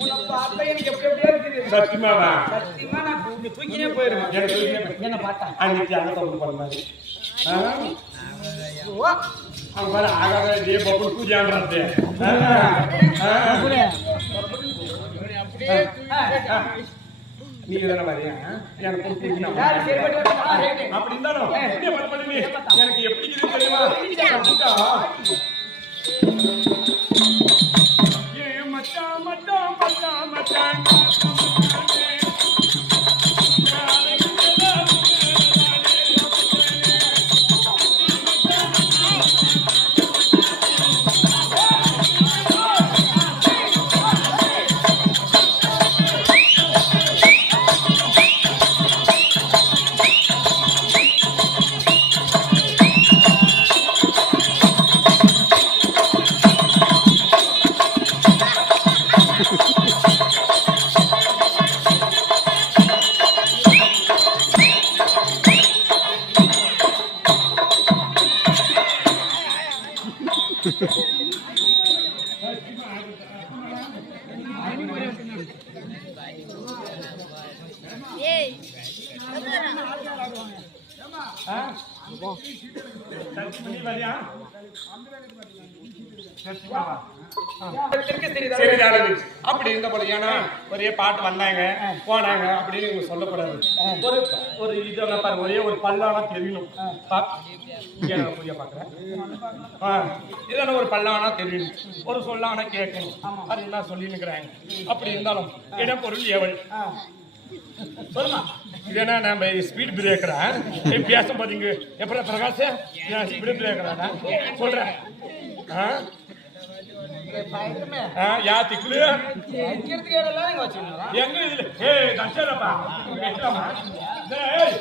உன்னை பார்த்தா எனக்கு எப்படி எப்படியே இருக்குது. சத்தியமாவா? சத்தியமா நான் தூக்கினே போயிருவேன். என்ன பார்த்தா அன்னைக்கு அங்க தப்பு பண்ண மாதிரி அவங்க ஆகாத பப்பு பூஜான்றது நீங்க தானே மாதிரியா எனக்கு அப்படி இருந்தாலும் எனக்கு எப்படி தெரியுமா மச்சான் மச்சான் மச்சான் மச்சான் அப்படி இருந்த போல ஏன்னா ஒரே பாட்டு வந்தாங்க போனாங்க அப்படின்னு சொல்லக்கூடாது. ஒரு ஒரு இது பாருங்க ஒரே ஒரு பல்லானா தெரியணும். புரிய பாக்குறேன் இதெல்லாம் ஒரு பல்லானா தெரியணும் ஒரு சொல்லானா கேட்கணும். அது என்ன சொல்லினுக்கிறாங்க. அப்படி இருந்தாலும் இடம் பொருள் ஏவல் சொல்லுமா இது என்ன நம்ம ஸ்பீட் பிரேக்கரா பேசும் போதீங்க எப்படி பிரகாஷ் ஸ்பீட் பிரேக்கரா சொல்றேன். யா திக்குலு எங்க இதுல ஏய் தச்சரப்பா ஏய்